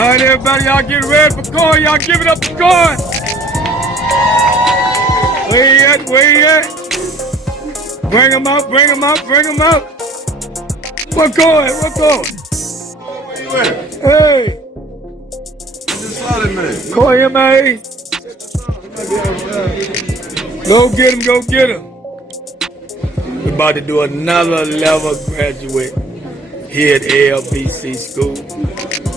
right, everybody, y'all get ready for corn. Y'all give it up for corn. Where you at? Where you at? Bring them out, bring them out, bring them out. What corn? What corn? Where you at? Hey. Just slide it, man. Corn here, man. Go get him, go get him. We're about to do another level graduate here at ALBC School.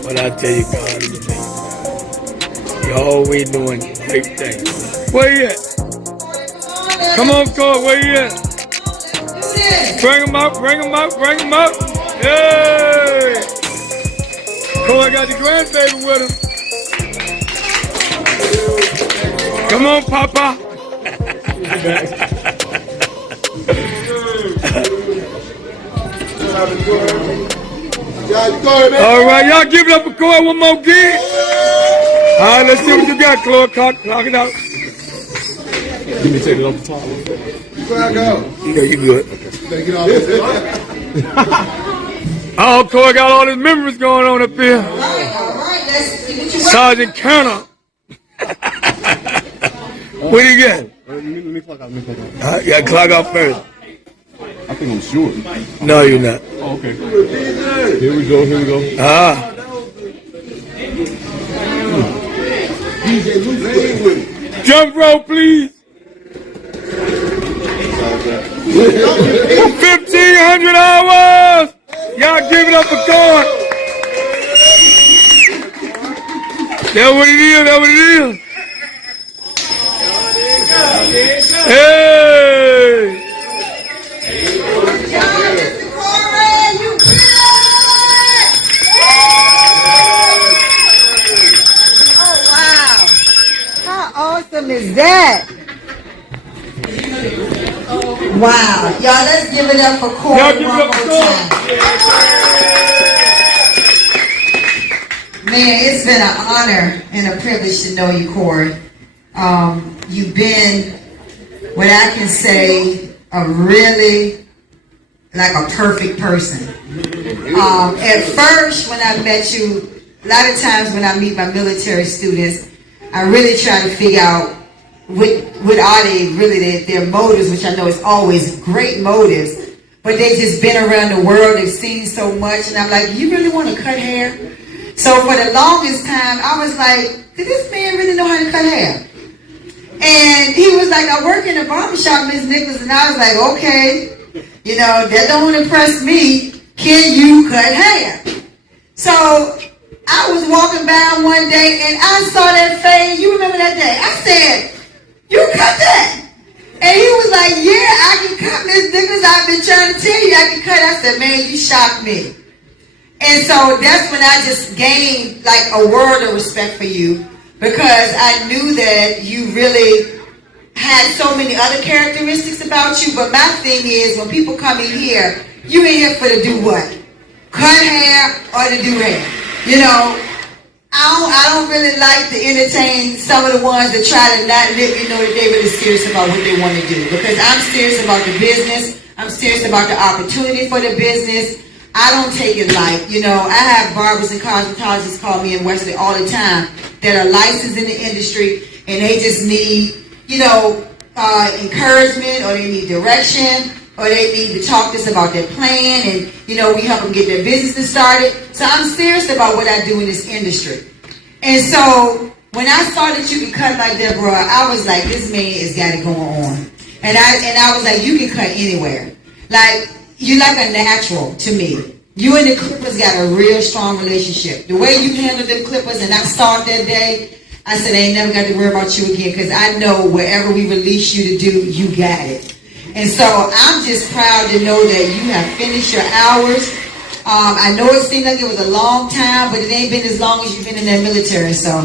But I tell you, God is amazing. You're always doing great things. Where you at? Come on, Corey, where you at? Bring him up, bring him up, bring him up. Yay! Corey got the grandbaby with him. Come on, Papa. All right, y'all give it up for Corey one more again. All right, let's see what you got, Chloe. Clock it out. Give me take it off the top. Where I go? Yeah, you good. Take it off the top. Oh, Corey got all his memories going on up here. All right, let's see what you want. Sergeant Colonel. What do you get? Let me clock out. You got to clock out first. I think I'm short. No, you're not. Oh, okay. Here we go. Ah. Drum roll, please. 1,500 hours. Y'all give it up for Corey. That's what it is. That's what it is. Hey. Awesome is that? Wow. Y'all, let's give it up for Corey one more time. Man, it's been an honor and a privilege to know you, Corey. You've been what I can say a really like a perfect person. At first, when I met you, a lot of times when I meet my military students, I really try to figure out what are they really their motives, which I know is always great motives, but they just been around the world, they've seen so much, and I'm like, you really want to cut hair? So for the longest time, I was like, did this man really know how to cut hair? And he was like, I work in a barbershop, Ms. Nichols, and I was like, okay, you know, that don't impress me. Can you cut hair? So I was walking by one day and I saw that fade. You remember that day? I said, you cut that? And he was like, yeah, I can cut, Ms. Nichols. I've been trying to tell you I can cut. I said, man, you shocked me. And so that's when I just gained like a world of respect for you, because I knew that you really had so many other characteristics about you. But my thing is, when people come in here, you in here for to do what? Cut hair or to do hair? You know, I don't really like to entertain some of the ones that try to not let me know that they're really serious about what they want to do. Because I'm serious about the business. I'm serious about the opportunity for the business. I don't take it light. You know, I have barbers and cosmetologists call me in Wesley all the time that are licensed in the industry, and they just need, you know, encouragement, or they need direction, or they need to talk to us about their plan, and, you know, we help them get their business started. So I'm serious about what I do in this industry. And so when I saw that you could cut like that, bro, I was like, this man has got it going on. And I was like, you can cut anywhere. Like, you're like a natural to me. You and the Clippers got a real strong relationship. The way you handled the Clippers, and I saw it that day, I said, I ain't never got to worry about you again, because I know wherever we release you to do, you got it. And so I'm just proud to know that you have finished your hours. I know it seemed like it was a long time, but it ain't been as long as you've been in that military, so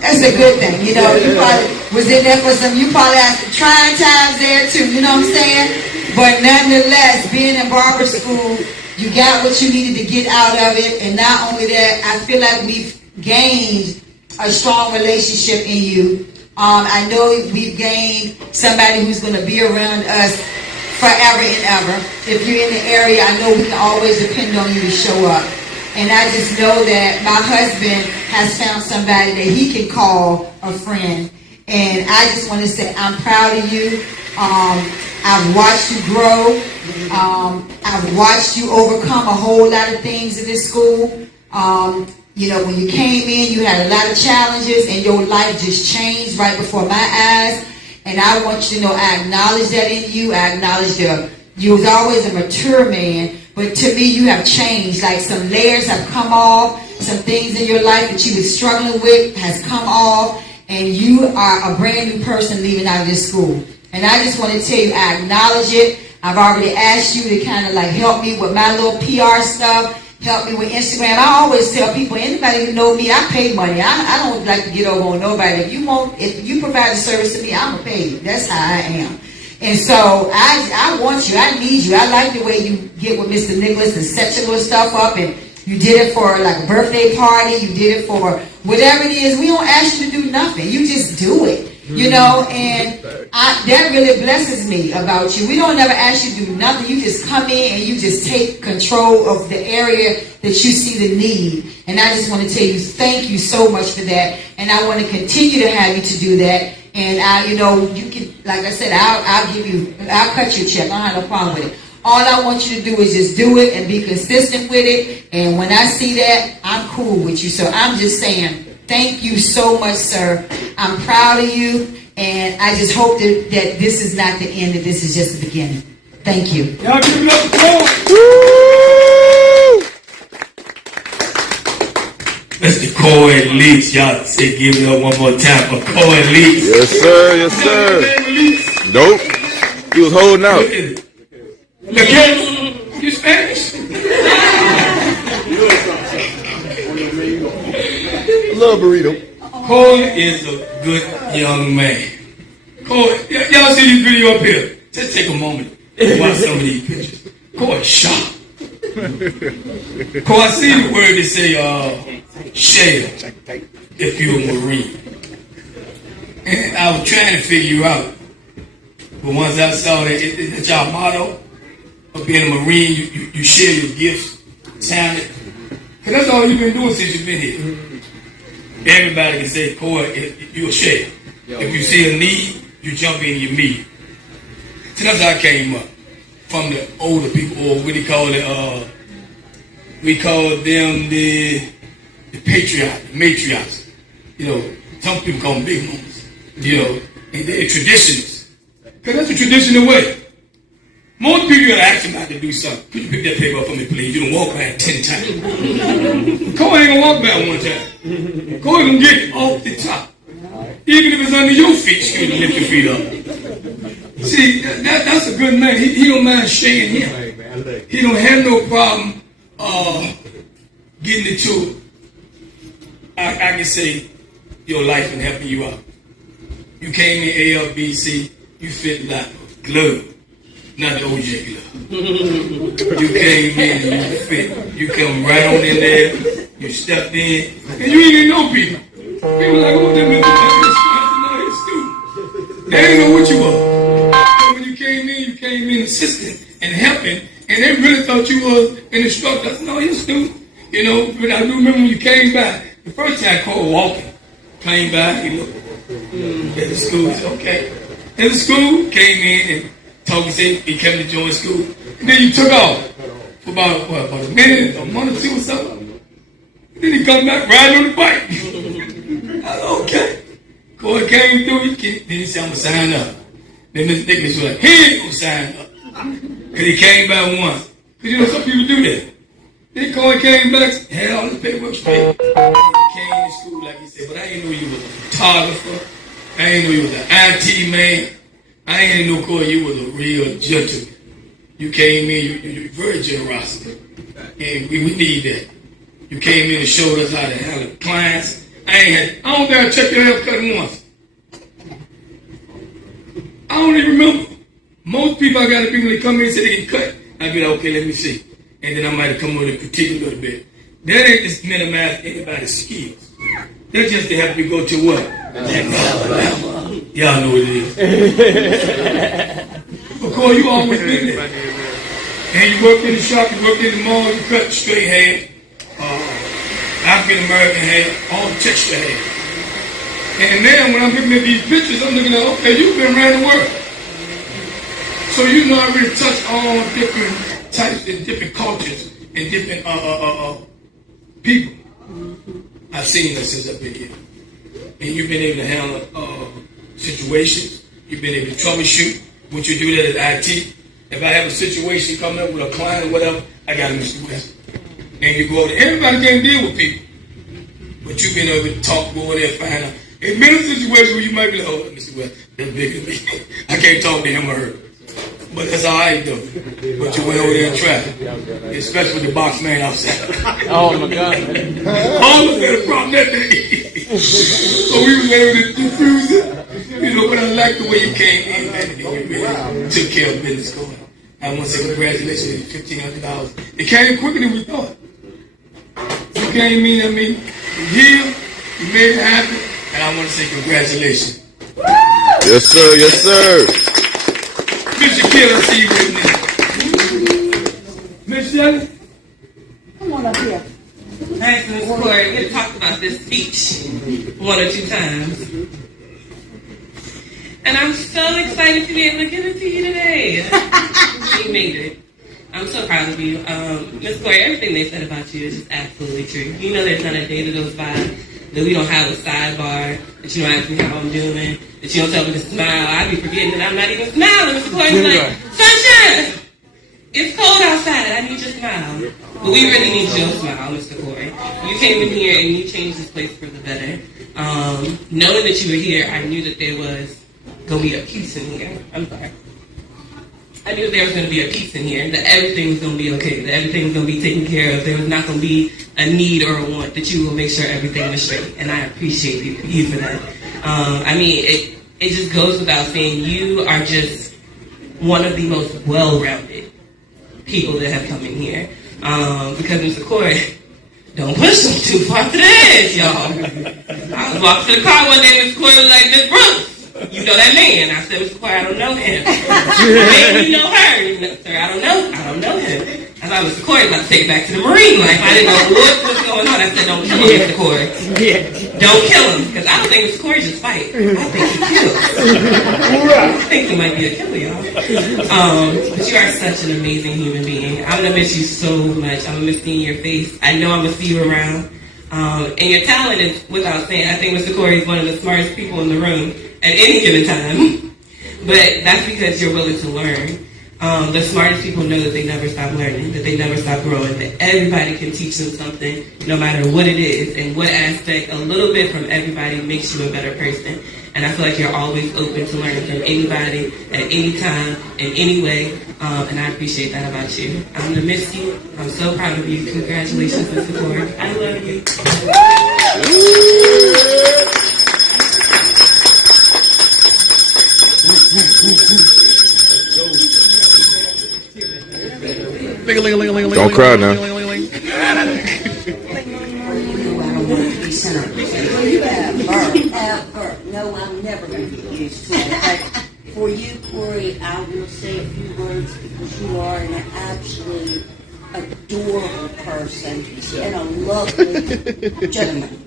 that's a good thing. You know, you probably was in there for you probably had some trying times there too, you know what I'm saying? But nonetheless, being in barber school, you got what you needed to get out of it. And not only that, I feel like we've gained a strong relationship in you. I know we've gained somebody who's going to be around us forever and ever. If you're in the area, I know we can always depend on you to show up. And I just know that my husband has found somebody that he can call a friend. And I just want to say I'm proud of you. I've watched you grow. I've watched you overcome a whole lot of things in this school. You know, when you came in, you had a lot of challenges, and your life just changed right before my eyes. And I want you to know I acknowledge that in you. I acknowledge that you was always a mature man, but to me you have changed. Like some layers have come off, some things in your life that you were struggling with has come off, and you are a brand new person leaving out of this school. And I just want to tell you, I acknowledge it. I've already asked you to kind of like help me with my little PR stuff. Help me with Instagram. I always tell people, anybody who know me, I pay money. I don't like to get over on nobody. If you provide a service to me, I'm gonna pay you. That's how I am. And so I want you. I need you. I like the way you get with Mr. Nicholas and set your little stuff up, and you did it for like a birthday party. You did it for whatever it is. We don't ask you to do nothing. You just do it. You know, and that really blesses me about you. We don't ever ask you to do nothing. You just come in and you just take control of the area that you see the need. And I just want to tell you, thank you so much for that. And I want to continue to have you to do that. And you know, you can, like I said, I'll cut your check. I don't have no problem with it. All I want you to do is just do it and be consistent with it. And when I see that, I'm cool with you. So I'm just saying, thank you so much, sir. I'm proud of you, and I just hope that this is not the end, that this is just the beginning. Thank you. Y'all give it up for Mr. Cohen Leach. Y'all say give it up one more time for Cohen Leach. Yes, sir. Yes, sir. Nope. He was holding out. Look at him. You Spanish? Love burrito. Cohen is a good young man. Cohen, y'all see this video up here? Just take a moment and watch some of these pictures. Cohen sharp. Cohen, I see the word they say, shell, if you're a Marine. And I was trying to figure you out. But once I saw that y'all motto of being a Marine, you share your gifts, talent. Because that's all you've been doing since you've been here. Everybody can say, Cohen, you're a share. If you see a need, you jump in and you meet it. So that's how I came up. From the older people, or what they call it, we call them the patriarch, the matriarchs. You know, some people call them big mamas. You know, and they're traditionists. Because that's a traditional way. Most people are asking about to do something. Could you pick that paper up for me, please? You don't walk by it 10 times. Cohen ain't gonna walk by it one time. Cohen gonna get it off the top. Even if it's under your feet, you can lift your feet up. See, that's a good man. He don't mind shaking him. He don't have no problem getting into it. I can say your life and helping you out. You came in ALBC, you fit like a glove. Not the OJ glove. You came in and you fit. You come right on in there, you stepped in, and you didn't even know people. People like, oh, that man is student. They didn't know what you were. So when you came in assisting and helping, and they really thought you was an instructor. I said, no, you're a student. You know, but I do remember when you came by, the first time I called walking, came by, he looked at the school, he said, okay. And the school came in and talked and said he came to join school. And then you took off for about a minute, a month or two or something. Then he come back riding on the bike. I said, okay. Cohen came through, then he said, I'm going to sign up. Then Mr. Nicholas was like, he ain't going to sign up. Because he came by once. Because you know, some people do that. Then Cohen came back, had all the paperwork straight. He came to school, like he said, but I didn't know you was a photographer. I didn't know you was an IT man. I didn't know, Cohen, you was a real gentleman. You came in, you're very generous. And we need that. You came in and showed us how to handle clients. I don't think I checked your haircut once. I don't even remember. Most people I got to be when they come in and say they can cut. I'd be like, okay, let me see. And then I might have come with a critique a little bit. That ain't just minimize anybody's skills. That's just to help you go to what? Alabama. Y'all know what it is. Of course, you always been there. And you worked in the shop, you worked in the mall, you cut straight hair. African American hair, all texture hair. And then when I'm looking at these pictures, I'm looking at, okay, you've been around the world. So you know I really touch all different types and different cultures and different people. I've seen this since I've been here. And you've been able to handle situations. You've been able to troubleshoot. Once you do that at IT, if I have a situation coming up with a client or whatever, I got to Mr. West. And you go over there. Everybody can't deal with people. But you've been able to talk, go over there, find out. In many situations where you might be like, oh, Mr. West, that's bigger than me. I can't talk to him or her. But that's all right, though. But you went over there and tried. Especially with the box man outside. Oh, my God. Almost had a problem that day. So we was able to diffuse it. You know, but I like the way you came in, man. And you really took care of business going. I want to say congratulations, $1,500. It came quicker than we thought. You came in, you're here, you made it happen, and I want to say congratulations. Yes, sir. Yes, sir. Mr. Kidd, I see you right now. Miss Shelley? Come on up here. Thanks, Ms. Corey. We talked about this speech 1 or 2 times. And I'm so excited to be able to give it to you today. You made it. I'm so proud of you. Ms. Corey, everything they said about you is just absolutely true. You know there's not a day that goes by that we don't have a sidebar, that you don't ask me how I'm doing, that you don't tell me to smile. I be forgetting that I'm not even smiling. Mr. Corey's like, Sunshine! It's cold outside. I need your smile. But we really need your smile, Mr. Corey. You came in here and you changed this place for the better. Knowing that you were here, I knew that there was going to be a peace in here. I'm sorry. I knew there was going to be a peace in here, that everything was going to be okay, that everything was going to be taken care of. There was not going to be a need or a want, that you will make sure everything was straight. And I appreciate you for that. It just goes without saying, you are just one of the most well-rounded people that have come in here. Because Mr. Corey, don't push them too far to the edge, y'all. I was walking to the car one day, Mr. Corey was like, Miss Brooks, you know that man. I said, Mr. Corey, I don't know him. Maybe you know her. No, sir, I don't know him. I thought Mr. Corey was about to take it back to the Marine life. I didn't know what was going on. I said, don't kill him, Mr. Corey. Don't kill him. Because I don't think Mr. Corey just fight. I think he kills. I think he might be a killer, y'all. But you are such an amazing human being. I'm going to miss you so much. I'm going to miss seeing your face. I know I'm going to see you around. And your talent is, without saying, I think Mr. Corey is one of the smartest people in the room at any given time. But that's because you're willing to learn. The smartest people know that they never stop learning, that they never stop growing, that everybody can teach them something, no matter what it is, and what aspect, a little bit from everybody makes you a better person. And I feel like you're always open to learning from anybody, at any time, in any way, and I appreciate that about you. I'm going to miss you. I'm so proud of you. Congratulations, Mr. Corey. I love you. Don't cry now. I don't want to be sentimental. Ever. No, I'm never going to get used to it. But for you, Corey, I will say a few words because you are an absolute adorable person and a lovely gentleman.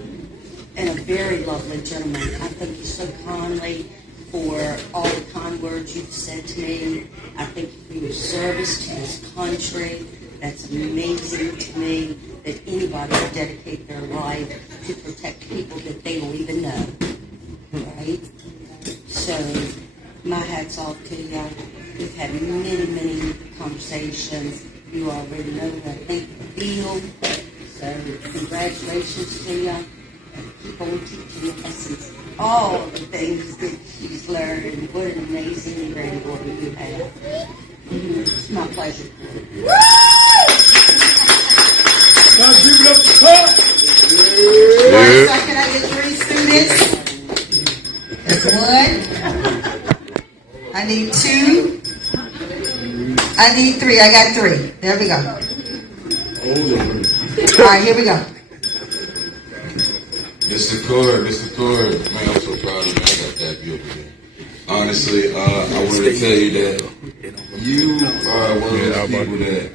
And a very lovely gentleman. I thank you so kindly for all the kind words you've said to me. I thank you for your service to this country. That's amazing to me that anybody would dedicate their life to protect people that they don't even know. Right? So, my hat's off to you. We've had many, many conversations. You already know what I think and feel. So, congratulations to you. Keep on teaching lessons. All the things that she's learned. What an amazing granddaughter you have. It's my pleasure. Now give it up to her. One second, I get 3 students. That's 1. I need 2. I need 3. I got 3. There we go. All right, here we go. Mr. Cord, man, I'm so proud of you. I got that beautiful there. Honestly, I wanted to tell you that you are one of those people that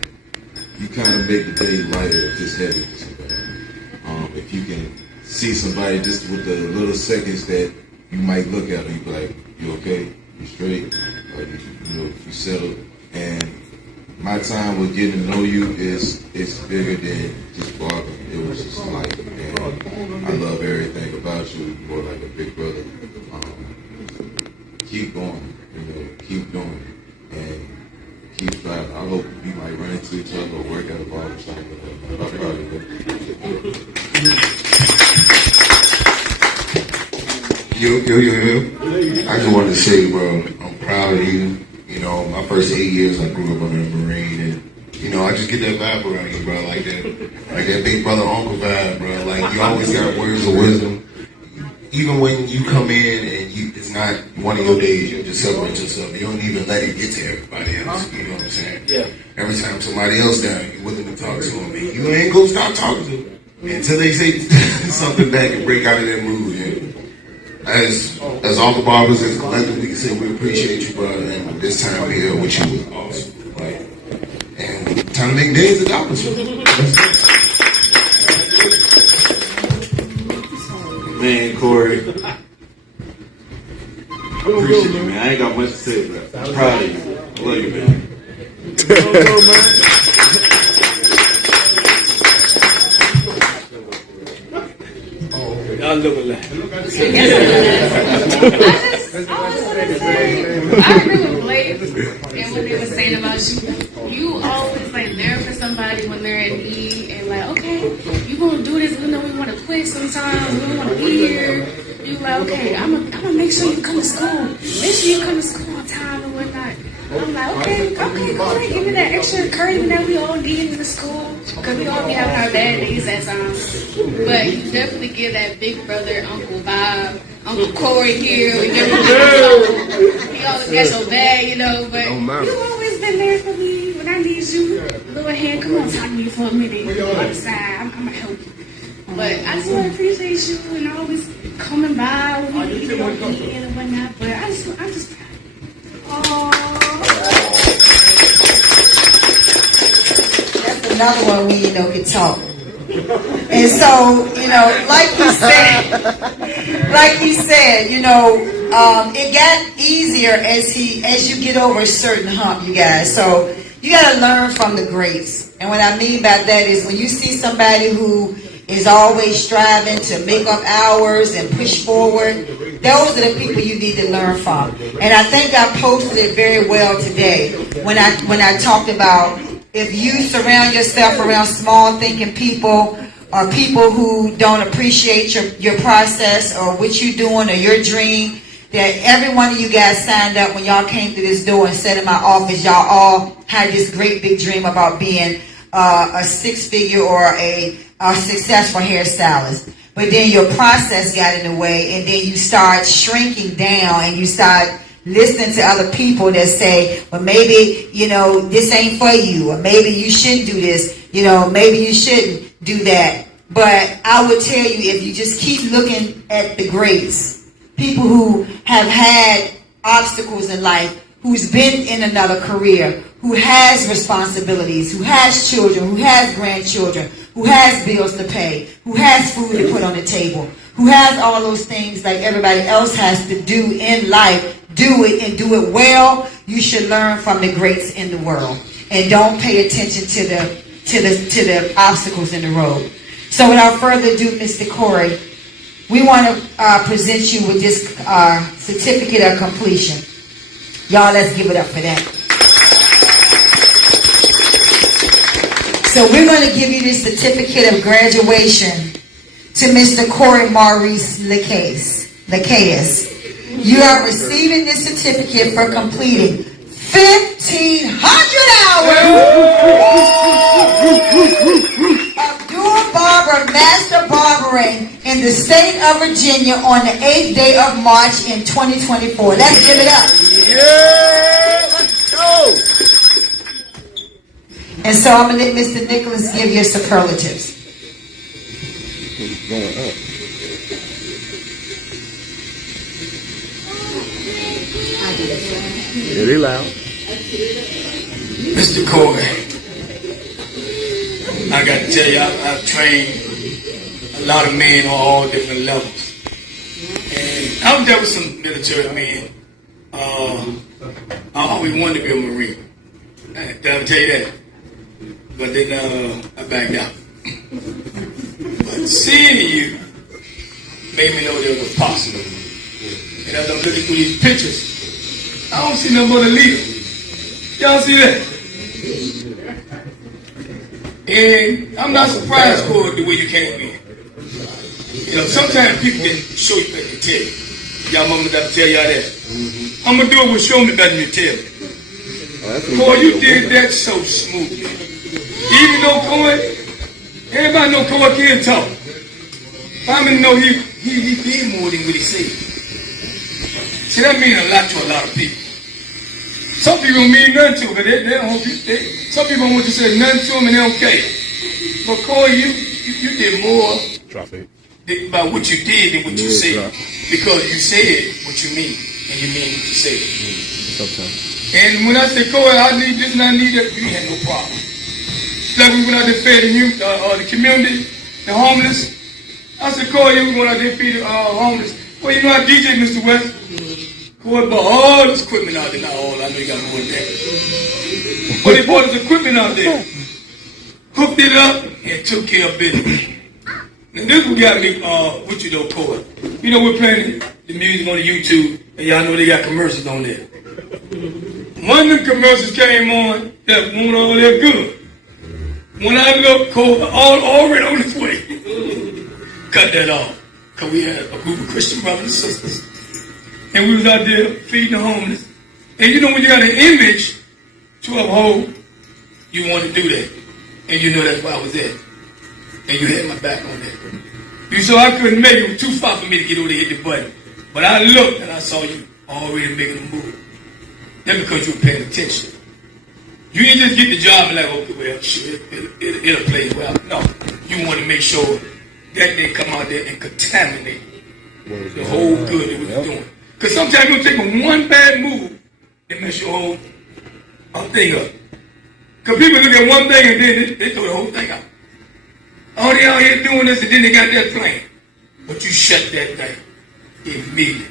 you kind of make the day lighter if it's heavy for somebody. if you can see somebody just with the little seconds that you might look at them, you be like, you okay? You straight? Or you settled? And my time with getting to know you is bigger than just barbering. It was just life, and I love everything about you. You're more like a big brother. Keep going, keep doing it, and keep striving. I hope we might run into each other or work at a barbershop. Yo. I just wanted to say, bro, I'm proud of you. My first 8 years I grew up under a Marine, and I just get that vibe around you, bro, like that big brother uncle vibe, bro. Like you always got words of wisdom. Even when you come in and it's not one of your days, you just celebrate yourself. You don't even let it get to everybody else. You know what I'm saying? Yeah. Every time somebody else down, you're willing to talk to them. You ain't gonna stop talking to them until they say something back and break out of that mood. Yeah. As Uncle Barbers, as collectively can say, we appreciate you, brother. And this time here with you was awesome. Like, and time to make millions of dollars. Man, Corey, appreciate you, man. I ain't got much to say, but I'm proud of you. I love you, man. Y'all look alike. I agree with Blake and what they were saying about you. You always like there for somebody when they're in need, and like, okay, you gonna do this even though we want to quit sometimes, we don't want to be here. You like, okay, I'm gonna make sure you come to school. Make sure you come to school on time and whatnot. I'm like, okay, go ahead, give me that extra encouragement that we all need in the school, because we all be having our bad days at times. But you definitely give that big brother, Uncle Bob, Uncle Corey here. He always got your bag, but you always been there for me when I need you. Little hand, come on, talk to me for a minute. On the side, I'm gonna help you. But I just want to appreciate you and always coming by when we need your weekend and whatnot. But I'm just proud of you. That's another one we can talk. And so, like he said, it got easier as you get over a certain hump, you guys. So you got to learn from the greats. And what I mean by that is when you see somebody who is always striving to make up hours and push forward, those are the people you need to learn from. And I think I posted it very well today when I talked about if you surround yourself around small thinking people or people who don't appreciate your process or what you're doing or your dream, that every one of you guys signed up when y'all came through this door and sat in my office, y'all all had this great big dream about being a six-figure or a successful hairstylist. But then your process got in the way, and then you start shrinking down, and you start listening to other people that say, well, maybe, this ain't for you, or maybe you shouldn't do this, maybe you shouldn't do that. But I would tell you, if you just keep looking at the greats, people who have had obstacles in life, who's been in another career, who has responsibilities, who has children, who has grandchildren, who has bills to pay, who has food to put on the table, who has all those things like everybody else has to do in life, do it and do it well. You should learn from the greats in the world, and don't pay attention to the obstacles in the road. So without further ado, Mr. Corey, we want to present you with this certificate of completion. Y'all, let's give it up for that. So we're going to give you this certificate of graduation to Mr. Corey Maurice Lacatus. You are receiving this certificate for completing 1,500 hours of dual barber master barbering in the state of Virginia on the 8th day of March in 2024. Let's give it up. Yeah, let's go. And so I'm going to let Mr. Nicholas give you superlatives. Going up. Very loud. Mr. Corey, I got to tell you, I've trained a lot of men on all different levels. And I was there with some military men. I always wanted to be a Marine. Did I tell you that? But then I backed out. But seeing you made me know there was possible. And as I'm looking through these pictures, I don't see no but a leader. Y'all see that? And I'm not surprised for the way you came in. You know, sometimes people can show you better than tell you. Y'all mama got to tell y'all that. I'm going to do it with show me better than tell me. Boy, you did that so smoothly. Even though Coy, everybody know Coy can't talk. I mean, know he did more than what he said. See, that means a lot to a lot of people. Some people don't mean nothing to them, but they don't hope some people don't want to say nothing to them and they don't care. But Coy, you did more about what you did than what you said. Because you said what you mean, and you mean what you said. And when I say, Coy, I need this and I need that, you had no problem. It's like we went out there fed the youth, the community, the homeless. I said, Coy, we went out there feed the homeless. Well, you know I DJ, Mr. West. Coy bought all this equipment out there. Not all, I know you got more than that. But they bought this equipment out there. Hooked it up and took care of business. Now this one got me with you though, Coy. You know we're playing the music on the YouTube, and y'all know they got commercials on there. One of them commercials came on that went all that good. When I looked, Coy, already on its way. Cut that off. Because we had a group of Christian brothers and sisters. And we was out there feeding the homeless. And you know when you got an image to uphold, you want to do that. And you know that's why I was there. And you had my back on that. You saw I couldn't make it. It was too far for me to get over there and hit the button. But I looked and I saw you already making a move. That's because you were paying attention. You didn't just get the job and like, okay, well, shit, it'll play well. No, you want to make sure that they come out there and contaminate the whole good that we were doing. Because sometimes you'll take one bad move and mess your whole thing up. Because people look at one thing and then they throw the whole thing out. Oh, they out here doing this and then they got that plan. But you shut that thing immediately.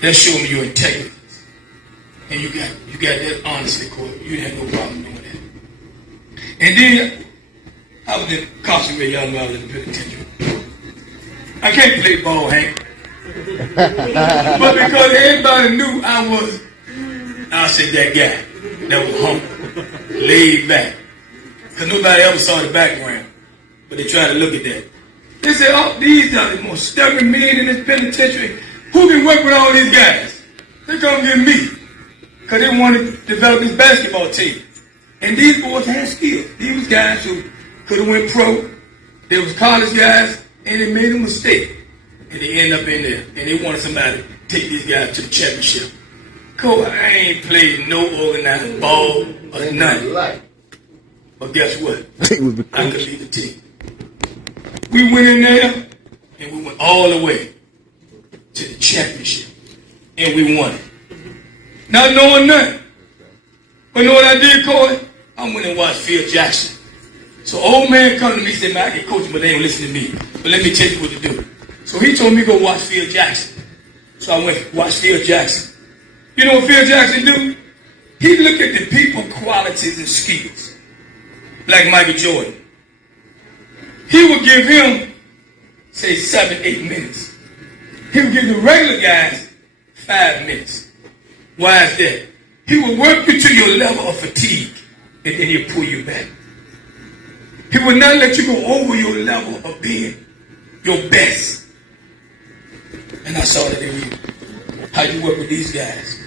That showed me your integrity. And you got that honestly, Coy. You didn't have no problem doing that. And then I was incarcerated, y'all know I was in the penitentiary. I can't play ball, Hank. But because everybody knew I said that guy that was humble, laid back. Because nobody ever saw the background. But they tried to look at that. They said, oh, these are the most stubborn men in this penitentiary. Who can work with all these guys? They come get me. Because they wanted to develop this basketball team. And these boys had skills. These was guys who could have went pro. They was college guys, and they made a mistake. And they end up in there. And they wanted somebody to take these guys to the championship. Cool, I ain't played no organized ball or nothing. But guess what? I could lead the team. We went in there, and we went all the way to the championship. And we won it. Not knowing nothing. But you know what I did, Coy? I went and watched Phil Jackson. So old man come to me and said, man, I can coach him, but they don't listen to me. But let me tell you what to do. So he told me to go watch Phil Jackson. So I went and watched Phil Jackson. You know what Phil Jackson do? He look at the people qualities and skills. Like Michael Jordan. He would give him, say, 7-8 minutes. He would give the regular guys 5 minutes. Why is that? He will work you to your level of fatigue, and then he'll pull you back. He will not let you go over your level of being your best. And I saw that in you. How you work with these guys.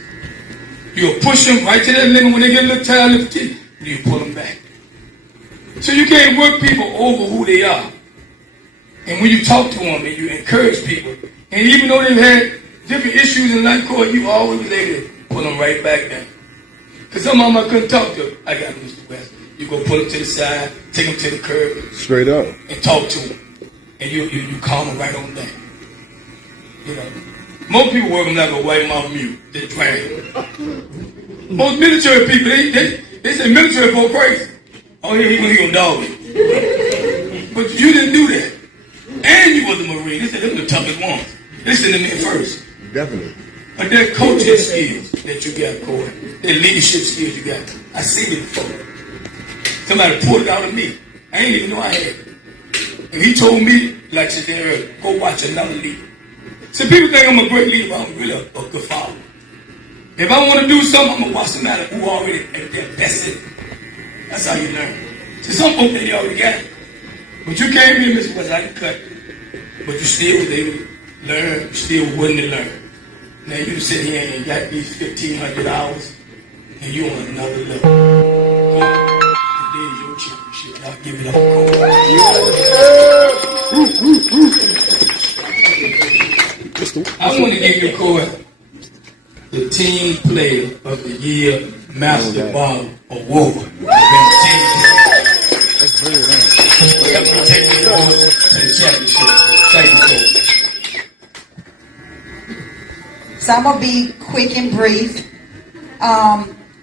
You'll push them right to that limit when they get a little tired of fatigue, and you pull them back. So you can't work people over who they are. And when you talk to them and you encourage people, and even though they've had different issues in life, Coy, you always was able to pull them right back down. Because some of them I couldn't talk to. I got Mr. West. You go pull them to the side, take them to the curb. Straight up. And talk to them. And you calm them right on down. You know. Most people work them like a white mouth mute. They drag them. Most military people, they say military folk crazy. Oh, he gonna dog it. But you didn't do that. Marine. They said they're the toughest ones. Listen to me first. Definitely. But their coaching skills that you got, Corey, their leadership skills you got, I seen it before. Somebody pulled it out of me. I ain't even know I had it. And he told me, like she said earlier, go watch another leader. So people think I'm a great leader, but I'm really a good father. If I want to do something, I'm going to watch somebody who already at their best at it. That's how you learn. So some folks, they already got it. But you came here, Mr. West, I can cut. But you still was able to learn, you still willing to learn. Now you sit here and got these 1,500 hours, and you on another level. Today's your championship. Y'all give it up for Corey. I want to give you, Corey, the Team Player of the Year Master Ball Award. That's very nice. We're going to take this award to the championship. Thank you, Corey. So I'm going to be quick and brief.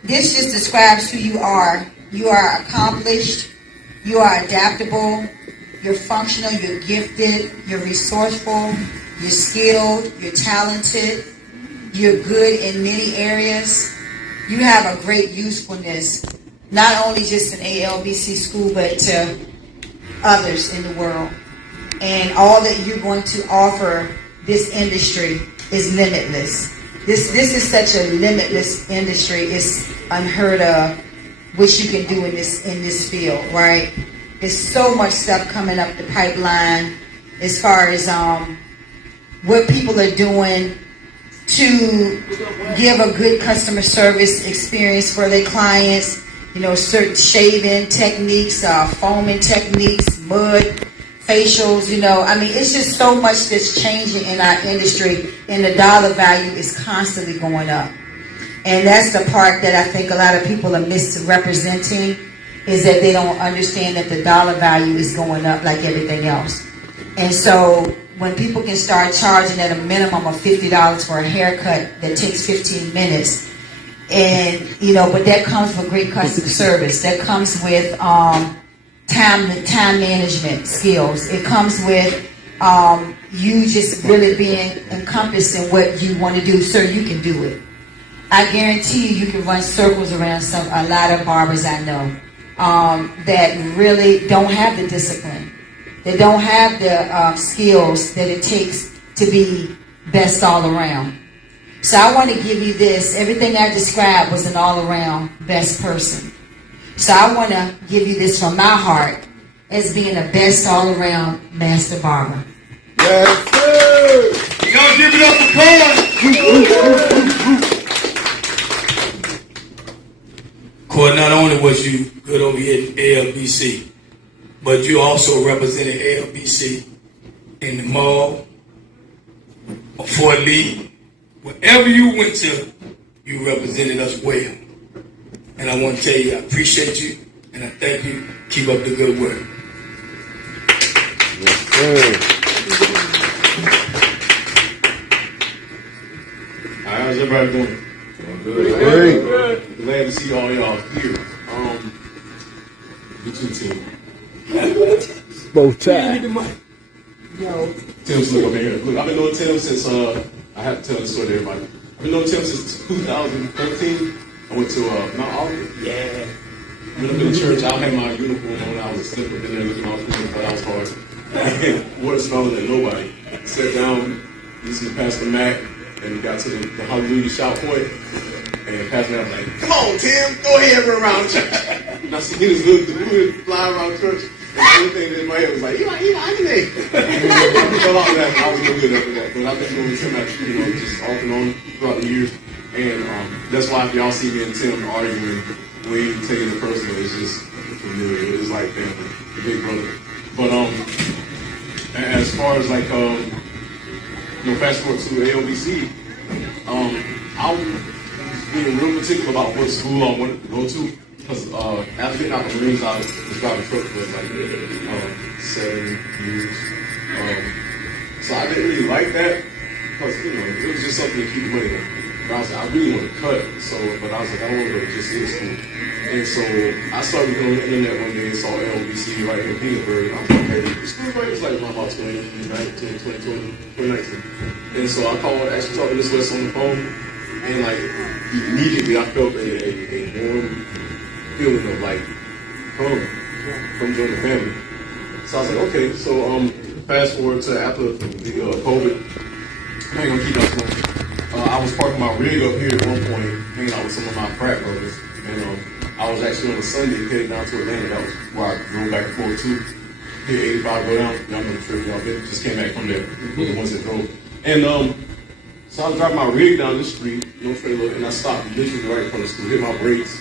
This just describes who you are. You are accomplished. You are adaptable. You're functional. You're gifted. You're resourceful. You're skilled. You're talented. You're good in many areas. You have a great usefulness, not only just in ALBC school, but to others in the world. And all that you're going to offer this industry is limitless. This is such a limitless industry. It's unheard of what you can do in this field, right? There's so much stuff coming up the pipeline as far as what people are doing to give a good customer service experience for their clients. You know, certain shaving techniques, foaming techniques, mud facials, you know. I mean, it's just so much that's changing in our industry, and the dollar value is constantly going up. And that's the part that I think a lot of people are misrepresenting, is that they don't understand that the dollar value is going up like everything else. And so when people can start charging at a minimum of $50 for a haircut that takes 15 minutes, and, you know, but that comes with great customer service. That comes with time management skills. It comes with you just really being encompassed in what you want to do. Sir, you can do it. I guarantee you can run circles around a lot of barbers I know that really don't have the discipline. They don't have the skills that it takes to be best all around. So I want to give you this. Everything I described was an all-around best person. So I want to give you this from my heart as being a best all-around master barber. Yes, sir. Y'all give it up for Corey. Corey, not only was you good over here at ALBC, but you also represented ALBC in the mall, or Fort Lee. Wherever you went to, you represented us well. And I want to tell you, I appreciate you, and I thank you. Keep up the good work. Yes, sir. How's everybody doing? Great. Glad to see all y'all here. You too, team. Both times. Tim's look over here. Look, I've been knowing Tim since, I have to tell the story to everybody. I've been knowing Tim since 2013. I went to Mount Olive. Yeah. Went up in the church. I had my uniform on. I was a slipper in there looking all clean, but I was hard. And water smelling than nobody. Sat down, listened to Pastor Mac, and got to the hallelujah shout point. And Pastor Mac was like, "Come on, Tim, go ahead and run around the church." And I see this little debris fly around the church. And everything in my head was like, Eli, I fell off that. I was no good after that. But I've been doing Tim, you know, just off and on throughout the years. And that's why if y'all see me and Tim arguing, we ain't taking it personal. It's just familiar. It's like family, the big brother. But as far as like you know, fast forward to ALBC, I was being real particular about what school I wanted to go to. Because after getting out of the Marines, I was driving truck for like 7 years. So I didn't really like that because, you know, it was just something to keep money on. But I was like, I really want to cut. But I was like, I don't want to go just in school. And so I started going on the internet one day and saw LBC right here in Petersburg. I was like, hey, this school right it was like about 2019, 2019. And so I actually talked to Miss West on the phone, and like immediately I felt a warm feeling of like home from joining the family. So I was like, okay. So fast forward to after the COVID, I ain't gonna keep that going. I was parking my rig up here at one point, hanging out with some of my frat brothers, and I was actually on a Sunday headed down to Atlanta. That was where I drove back and forth to. Hit 85, go down. Y'all know the trip, y'all been, just came back from there. The ones that drove. And so I was driving my rig down the street, no trailer, and I stopped literally right in front of the school, hit my brakes,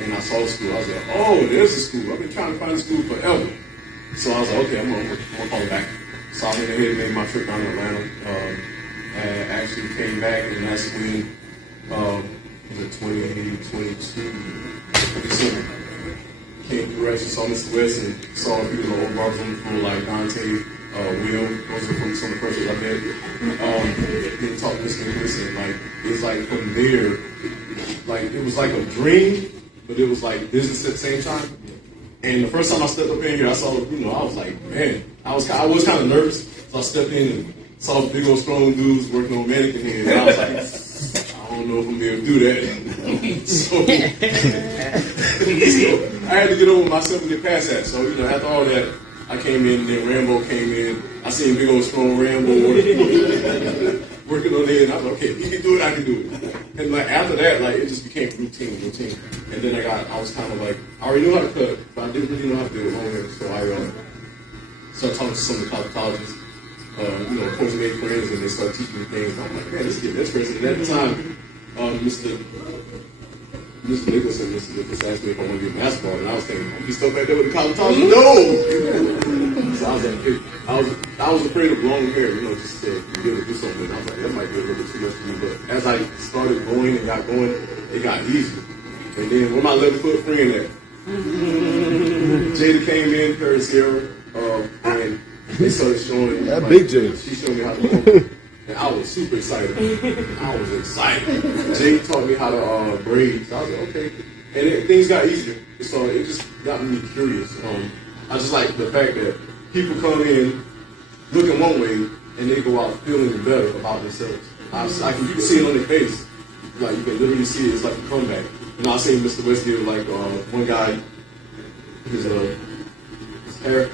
and I saw the school. I was like, oh, there's the school. I've been trying to find the school forever. So I was like, okay, I'm gonna call it back. So I went ahead and made my trip down to Atlanta. And actually came back, and that's when the 2022 December. Came through, actually saw Mr. West and saw a few of the old barbers on the floor like Dante, Will, those are from some of the persons I met. Then talked to Mr. Chris, and like, it's like from there, like it was like a dream, but it was like business at the same time. And the first time I stepped up in here, I saw, I was like, man, I was kind of nervous. So I stepped in and saw big old strong dudes working on mannequin heads. And I was like, I don't know if I'm gonna be able to do that. so I had to get over myself and get past that. So, after all that, I came in, then Rambo came in. I seen big old strong Rambo working on it, and I was like, okay, he can do it, I can do it. And like after that, like it just became routine. And then I was kind of like, I already knew how to cut, but I didn't really know how to do it long hair. So I started talking to some of the colleges. Of course, made friends, and they started teaching me things. I'm like, man, let's get this person. And at the time, Mr. Nicholson asked me if I want to get basketball, and I was thinking, you still back there with the college talk? No! So I was like, I was afraid of long hair, just to be able to do something with it. I was like, that might be a little bit too much for me. But as I started going and got going, it got easier. And then where my 11-foot friend at? Jada came in, her and Sierra, and they started showing me. That big Jada. She showed me how to do it. And I was super excited. Jay taught me how to braid. So I was like, okay. And things got easier. So it just got me curious. I just like the fact that people come in looking one way and they go out feeling better about themselves. You can see it on their face. Like you can literally see it. It's like a comeback. I seen Mr. Westgate, like one guy, his hair.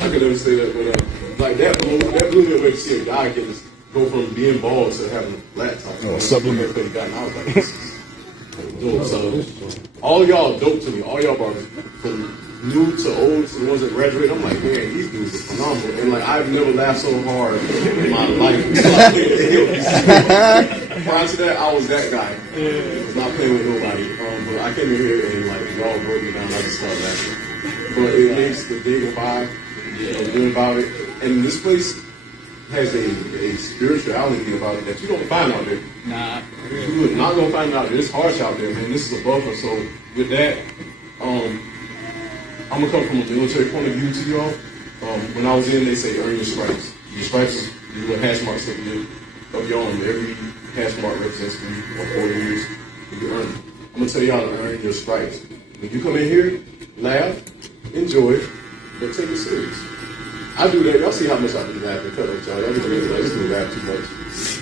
I could never say that, but like that blew me away to see a guy go from being bald to having a flat top. Supplement. And I was like, this is dope. So all y'all dope to me. All y'all barbers, from new to old to the ones that graduate. I'm like, man, these dudes are phenomenal. And like, I've never laughed so hard in my life. Prior to that, I was that guy. I was not playing with nobody. But I came in here and like y'all broke me down. I just started laughing. But it makes the day go by. Good about it. And this place has a spirituality about it that you don't find out there. Nah. You're not going to find out there. It's harsh out there, man. This is a buffer. So with that, I'm going to come from a military point of view to y'all. When I was in, they say earn your stripes. Your stripes is your little hash marks of your arm. Every hash mark represents 3 or 4 years. You earn them. I'm going to tell y'all to earn your stripes. When you come in here, laugh, enjoy it, but take it serious. I do that. Y'all see how much I do laugh and cut up, y'all. Y'all just do laugh too much.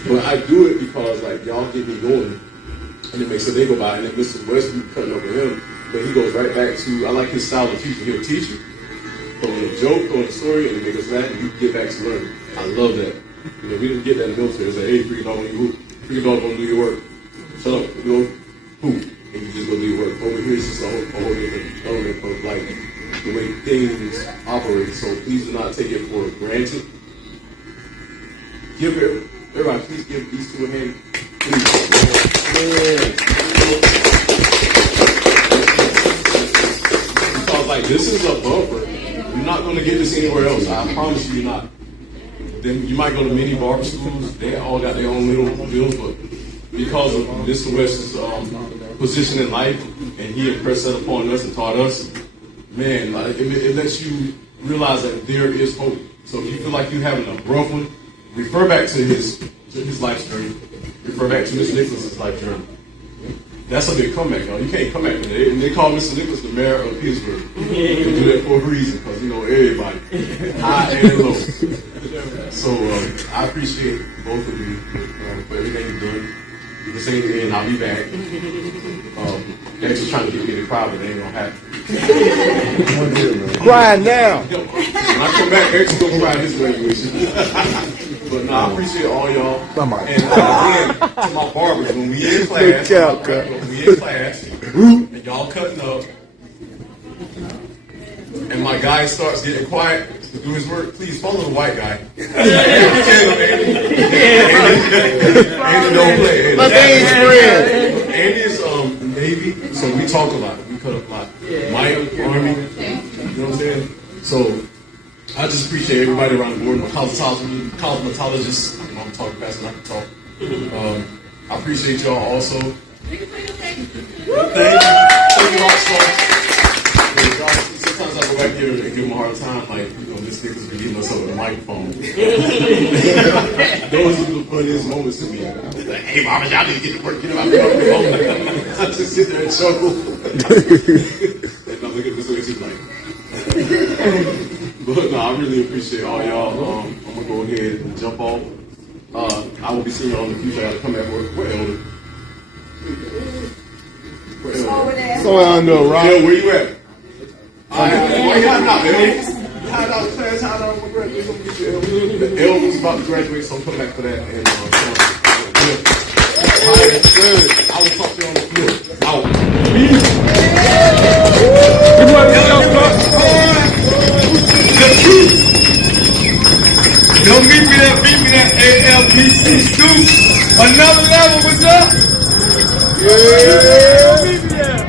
But I do it because, like, y'all get me going. And it makes a day go by. And then Mr. West, you cutting up with him. But he goes right back to, I like his style of teaching. He'll teach you, throw in a joke, throw in a story, and make us laugh, and you get back to learning. I love that. We didn't get that in the military. It's like, hey, freaking dog, when you hoop. Freaking dog, don't do your work. Shut up. You go hoop. And you just go do your work. Over here, it's just a whole different element of, like, the way things operate. So please do not take it for granted. Give everybody, please give these two a hand. Please. Because like this is a buffer. You're not going to get this anywhere else. I promise you're not. Then you might go to many barber schools. They all got their own little deals, but because of Mr. West's position in life, and he impressed that upon us and taught us, man, like it lets you realize that there is hope. So if you feel like you're having a rough one, refer back to his life's journey. Refer back to Mr. Nicholas's life journey. That's a big comeback, y'all. You can't come back from that. And they call Mr. Nicholas the mayor of Pittsburgh. They do that for a reason, because you know everybody, high and low. So I appreciate both of you for everything you've done. This ain't the end. I'll be back. They're just trying to get me to cry, but they ain't gonna happen. Crying now. When I come back, Eric's gonna cry his graduation. But no, I appreciate all y'all. And again, to my barbers, when we in class, and y'all cutting up, and my guy starts getting quiet to do his work, please follow the white guy. Andy don't play. Andy is Navy, so we talk a lot. We cut up a lot. Mike, Army, you know what I'm saying? So I just appreciate everybody around the board, my cosmetologists. I'm talking fast and I can talk. I appreciate y'all also. Thank you. Thank you, Rockstar. Sometimes I go back here and give them a hard time, like, you know, this nigga's been getting us up with a microphone. Those are the funniest moments to me. Like, hey, mama, y'all need to get to work, get about the phone. I just sit there and chuckle. And I look at this way, she's like, but no, I really appreciate all y'all. I'm gonna go ahead and jump off. I will be seeing y'all in the future. I gotta come back. We're elder. Somewhere under a rock. Yo, where you at? Why you hiding out, man? Hiding out in class, hiding out in my graduation. The elders about to graduate, so I'm coming back for that. And I will talk to you on the floor. Out. Don't meet me that ALBC school. Another level, what's up? Yeah. Meet me there.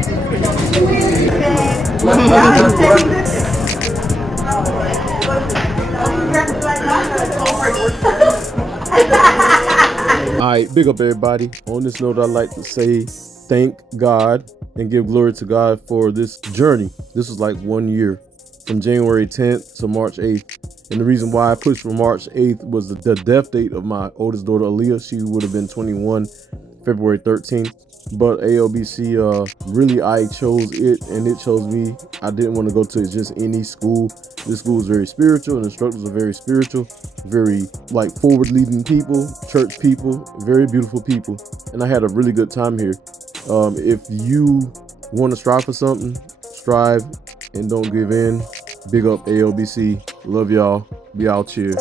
Alright, big up everybody. On this note, I'd like to say thank God and give glory to God for this journey. This was like 1 year, from January 10th to March 8th. And the reason why I pushed for March 8th was the death date of my oldest daughter, Aaliyah. She would have been 21 February 13th. But ALBC, really, I chose it and it chose me. I didn't want to go to just any school. This school is very spiritual, and the instructors are very spiritual, very like forward-leading people, church people, very beautiful people. And I had a really good time here. If you want to strive for something, strive and don't give in. Big up ALBC. Love y'all. Be out here.